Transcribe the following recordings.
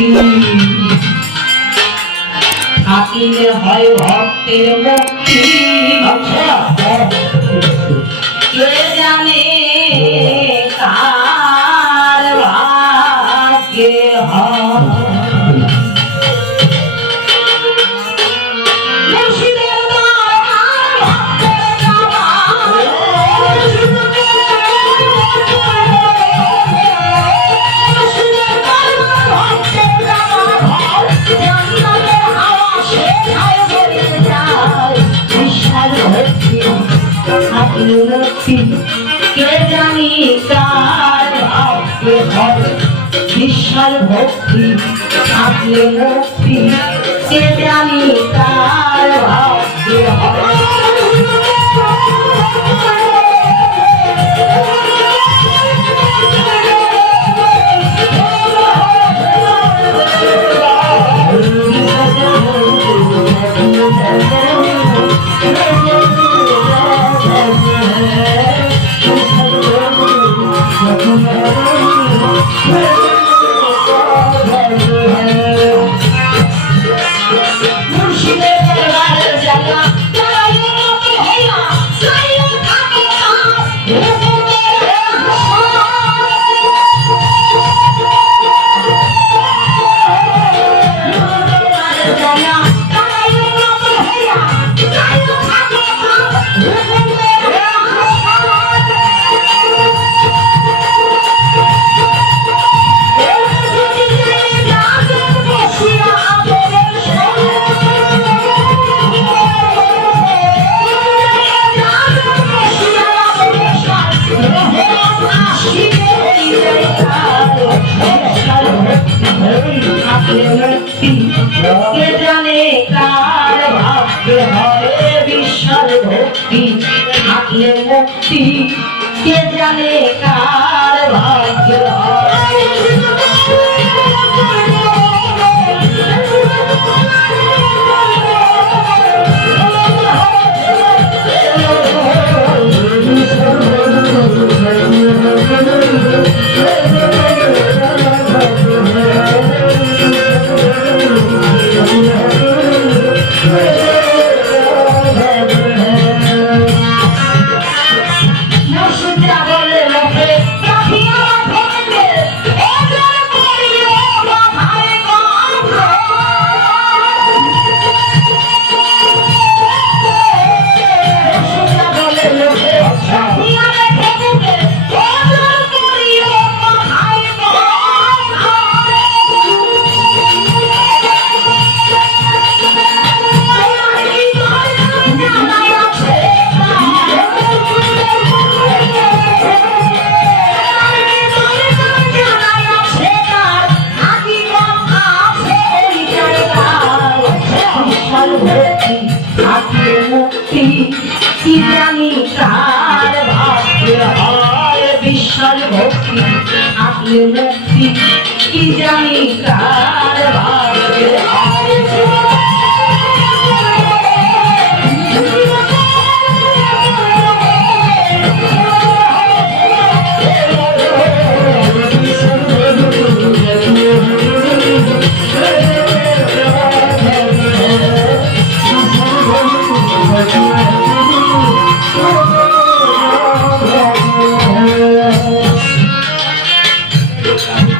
ভক্তি থাকিলে হয় ভক্তের মুক্তি। আচ্ছা কে জানে কার ভাগ্যে হয়। কে জানি কার ভাগ্যে হয় বিশাল ভক্তি থাকলে মুক্তি। কে জানি কার ভাগ্যে হয়। কে জানে কার ভাগ্যে হয় বিশাল ভক্তি থাকলে মুক্তি। কে জানে কার ভাগ্যে হয়। কি জানি কার ভাগ্যে হয় বিশাল ভক্তি থাকলে মুক্তি। কি জানি কার ভাগ্যে হয়।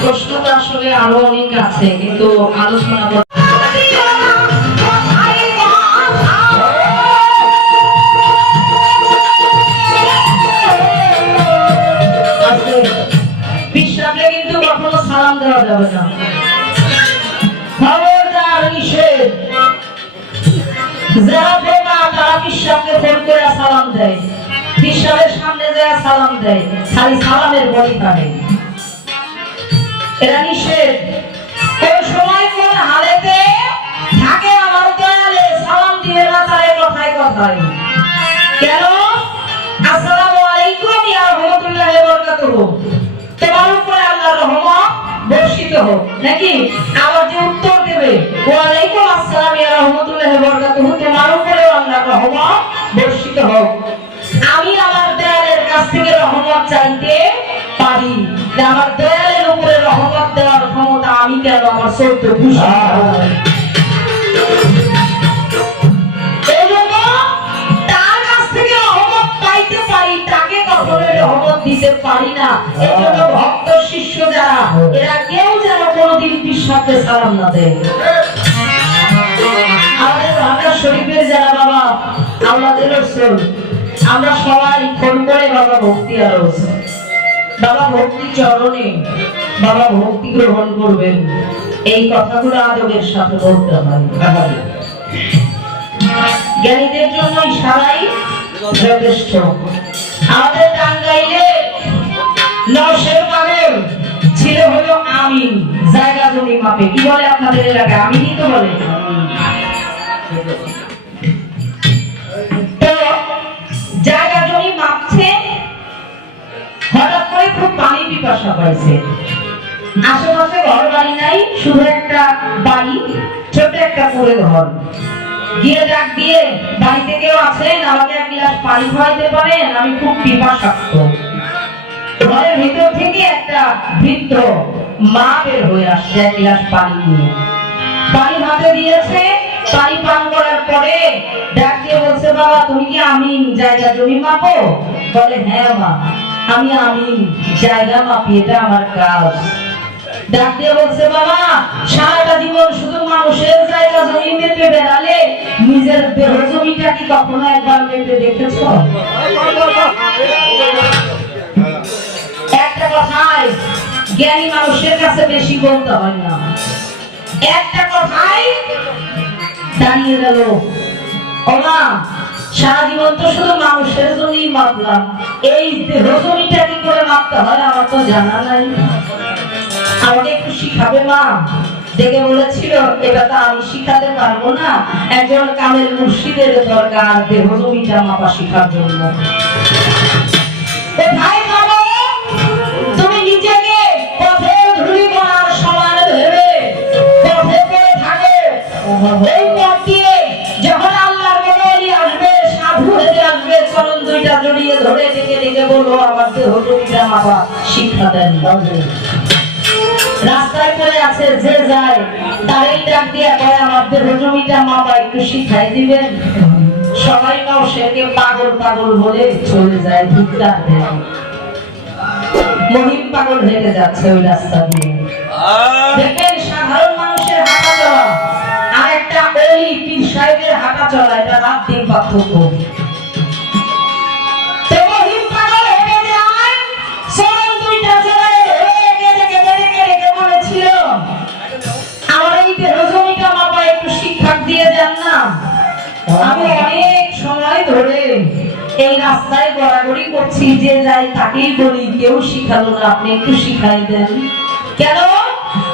প্রশ্নটা আসলে আরো অনেক আছে কিন্তু আলোচনা বিশ্রামে কিন্তু কখনো সালাম দেওয়া যাবে না। খবরদার নিষেধ। যারা বোকা তারা বিশ্রামকে ফোন করে সালাম দেয়, বিশ্রামের সামনে যায় সালাম দেয়, খালি সালামের বলি পাবে। এরা নিষেধ। কোন সময় কোন হালেতে থাকে আমার দয়ালে সালাম দিবে না তারে কথায় কথায়। কেন? আসসালামু আলাইকুম ইয়া রাহমাতুল্লাহি ওয়া বারাকাতুহু। তোমার উপরে আল্লাহর রহমত বর্ষিত হোক। নাকি আবার যে উত্তর দেবে ওয়া আলাইকুম আসসালাম ইয়া রাহমাতুল্লাহি ওয়া বারাকাতুহু, তোমার উপরে আল্লাহর রহমত বর্ষিত হোক। আমি আমার দয়ালের কাছ থেকে রহমত চাইতে পারি, যে আমার দয়ালের উপরে রহমত দেওয়ার ক্ষমতা আমি কেন আমার 14 পুরুষ এইজন্য তার কাছ থেকে রহমত পাইতে পারি, তাকে কখনো রহমত দিতে পারি না। এইজন্য ভক্ত শিষ্য যারা এরা কেউ যেন কোনোদিন বিশ্বাসে সালাম না দেয়। আমাদের ভাঙা শরীফের যারা বাবা আমাদের রসুল, আমরা সবাই ফোন করে বাবা ভক্তি আর রসুল, বাবা ভক্তি চরণে বাবা ভক্তি গ্রহণ করবেন, এই কথাগুলো আদবের সাথে বলতে হয়। জ্ঞানীদের জন্য ইশারাই যথেষ্ট। আমাদের টাঙ্গাইলে নওশের পাগল ছিল হলো আমিন, জায়গা জমি মাপে। কি বলে আপনাদের এলাকায়? আমিনই তো বলে। তো জায়গা জমি মাপছে, হঠাৎ করে খুব পানি পিপাসা পাইছে। আশেপাশে ঘর বাড়ি নাই, শুধু একটা বাড়ি, ছোট একটা কুড়ে ঘর। গিয়ে ডাক দিয়ে, বাড়িতে কেউ আছেন? আমাকে এক গ্লাস পানি খাওয়াইতে পারেন? আমি খুব পিপাসার্ত। ঘরের ভিতর থেকে একটা বৃদ্ধ মা বের হয়ে আসছে এক গ্লাস পানি নিয়ে। পানি হাতে দিয়েছে, পানি পান করার পরে ডাক দিয়ে বলছে, বাবা তুমি কি আমিন, জায়গা জমি মাপো? বলে, হ্যাঁ মা, আমি আমিন, জায়গা মাপি, এটা আমার কাজ। ডাক দিয়ে বলছে, বাবা সারাটা জীবন শুধু মানুষের জায়গা জমি মেপে বেড়ালে নিজের দেহ জমিটা কি কখনো একবার মেপে দেখেছো? একটা কথাই জ্ঞানী মানুষের কাছে বেশি বলতে হয় না, একটা কথাই দাঁড়িয়ে গেল। ওমা সারা জীবন তো শুধু মানুষের জন্যই মাপলাম, এই দেহ জমিটা কি করে মাপতে হয় আমার তো জানা নাই, আমাকে একটু শিখাবে মা? দেখে বলেছিল, এটা তো আমি শিখাতে পারবো না, একজন কামেল মুর্শিদের দরকার দেহ জমিটা মাপা শিখার জন্য। ভাই বাবা, তুমি নিজেকে পথে ধুলি করার সমান ভেবে পথে পড়ে থাকো। এই পথ দিয়ে যখন আল্লাহর বলি আসবে, সাধু হয়ে আসবে, চরণ দুইটা জড়িয়ে ধরে ডেকে ডেকে বলো, আমার দেহ জমিটা মাপা শিক্ষা দেন। রাস্তায় পড়ে আছে যে যায় তারই ডাক দিয়ে কয়, আমার দেহ জমিটা মাপা একটু শিখাই দিবেন? সবাই নওশেরকে পাগল পাগল বলে চলে যায়, ধিক্কার দেয়। মহিম পাগল হেঁটে যাচ্ছে ওই রাস্তা দিয়ে। দেখেন সাধারণ মানুষের হাঁটা চলা আর একটা ওলি পীর সাহেবের হাঁটা চলা, এটা রাত দিন পার্থক্য। আমি অনেক সময় ধরে এই রাস্তায় গড়াগড়ি করছি, যে যাই তাকেই বলি, কেউ শিখালো না, আপনি একটু শিখাই দেন। কেন?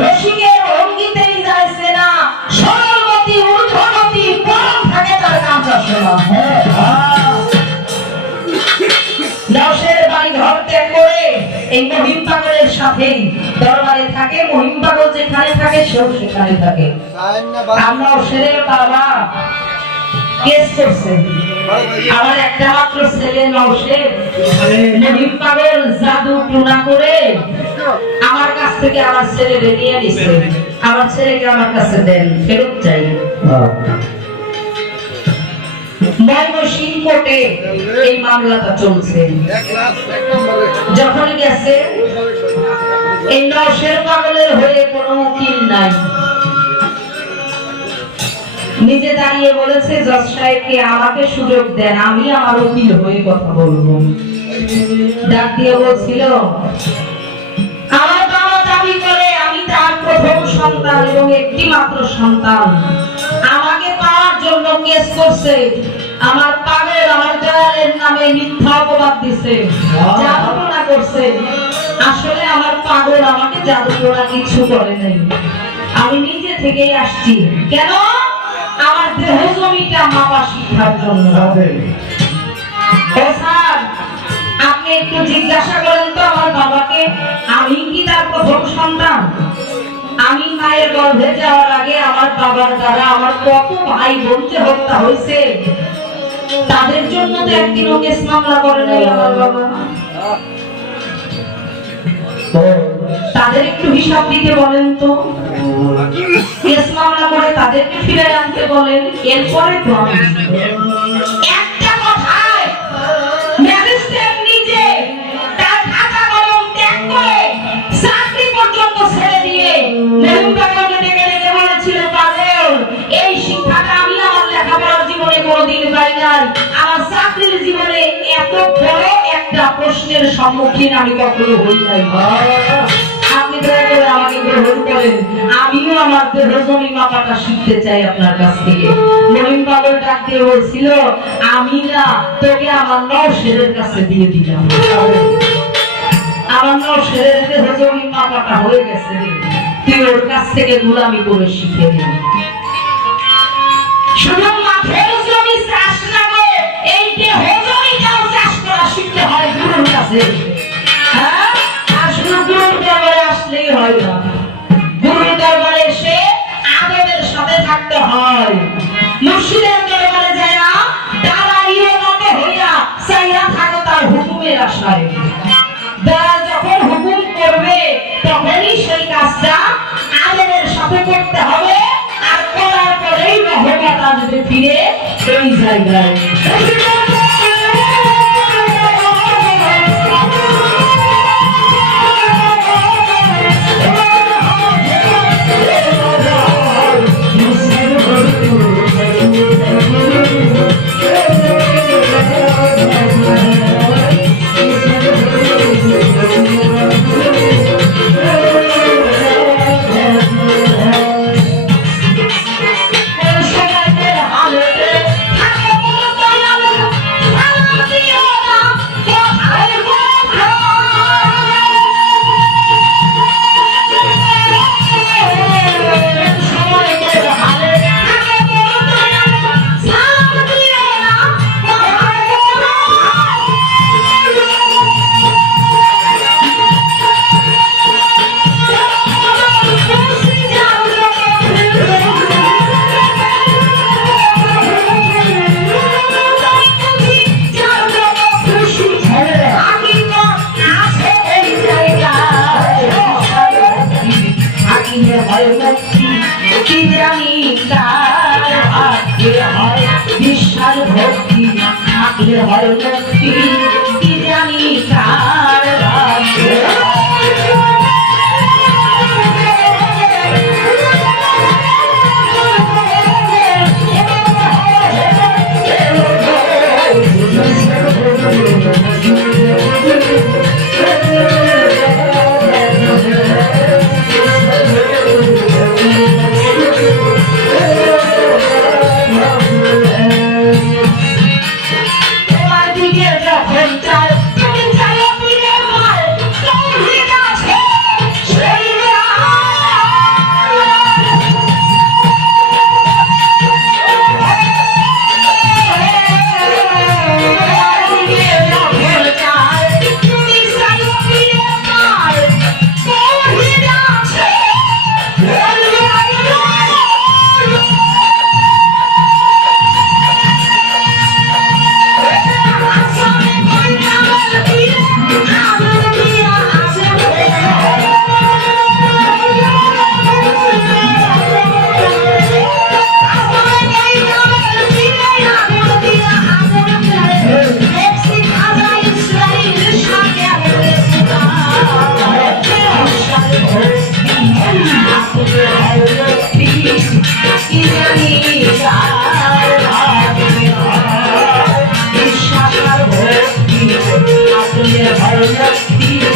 রসিকের অঙ্গিতেই যাইছে না, সরলমতি ঊর্ধ্বমতি পরম থাকে তার কাজ আসে না। নওশের বাড়ি ঘর ত্যাগ করে এই মহিম পাগলের সাথেই দরবারে থাকে। মহিম পাগল যেখানে থাকে সেও সেখানে থাকে। আমরা নওশের বাবা কেস করছে, আমার একটা মাত্র ছেলে নওশের মহিম পাগল জাদু টুনা করে আমার কাছ থেকে আমার ছেলেকে নিয়ে নিছে। আমার ছেলেকে আমার কাছে দেন, ফেরত চাই। ময়মনসিংহ কোর্টে এই মামলাটা চলছে। যখন গেছে এই নওশের পাগলের হয়ে কোনো উকিল নাই, নিজে দাঁড়িয়ে বলেছে, জজ সাহেবকে আমাকে সুযোগ দেন, আমি আমার উকিল হয়ে কথা বলবো। ডাক দিয়ে বলছিল, আমার বাবা দাবি করে আমি তার প্রথম সন্তান এবং একটি মাত্র সন্তান, আমাকে পাওয়ার জন্য কেস করছে। আমার পাগল আমার দয়ালের নামে মিথ্যা অপবাদ দিছে, জাদুটোনা করছে। আসলে আমার পাগল আমাকে জাদুটোনা কিছু করে নাই, আমি নিজে থেকেই আসছি। কেন? আমার দেহ জমিটা মাপা শিক্ষার জন্য। স্যার আপনি একটু জিজ্ঞাসা করেন তো আমার বাবাকে, আমি কি তার প্রথম সন্তান? আমি মায়ের গর্ভে যাওয়ার আগে আমার বাবার দ্বারা আমার কত ভাই বোন যে হত্যা হয়েছে, তাদের জন্য তো একদিনও কেস মামলা করে নাই আমার বাবা। তাদের একটু হিসাব দিতে বলেন তো, কেস মামলা করে তাদেরকে ফিরে আনতে বলেন, এরপরে তো আমি একটা কথায় ম্যাজিস্ট্রেট নিজে তার খাতা কলম ত্যাগ করে চাকরি পর্যন্ত ছেড়ে দিয়ে মেহুদাকে ডেকে ডেকে বলেছিল, পাগল এই শিক্ষাটা আমি আমার লেখাপড়ার জীবনে কোনোদিন পাই নাই, আমার চাকরির জীবনে এত বড় একটা প্রশ্নের সম্মুখীন আমি কখনো হই নাই। আপনি দয়া করে আমাকে গ্রহণ করেন, আমিও আমার দেহ জমি মাপাটা শিখতে চাই আপনার কাছ থেকে। মহিন পাগল ডাক দিয়ে বলছিল, আমি না তোকে আমার নওশেরের কাছে দিয়ে দিলাম, আমার নওশেরের দেহ জমি মাপাটা হয়ে গেছে, তুই ওর কাছ থেকে গোলামি করে শিখে নে। শুধু মাঠের জমি চাষ না করে এই দেহ জমিটাও চাষ করা শিখতে হয় গুরুর কাছে। হ্যাঁ, আর শুধু গুরুর দরবারে আসলেই হয় না, গুরুর দরবারে এসে আদবের সাথে থাকতে হয়। মুর্শিদের দরবারে যায় দাঁড়াইয়ে মতো হইয়া চাইয়া থাকো তার হুকুমের আশায়। যখন হুকুম করবে তখনই সেই কাজটা আদবের সাথে করতে হবে, আর করার পরেই রহমত আসবে ফিরে এই জায়গায়। বিশ্বাস ভক্তি থাকলে হয় মুক্তি, কি জানি কার ভালো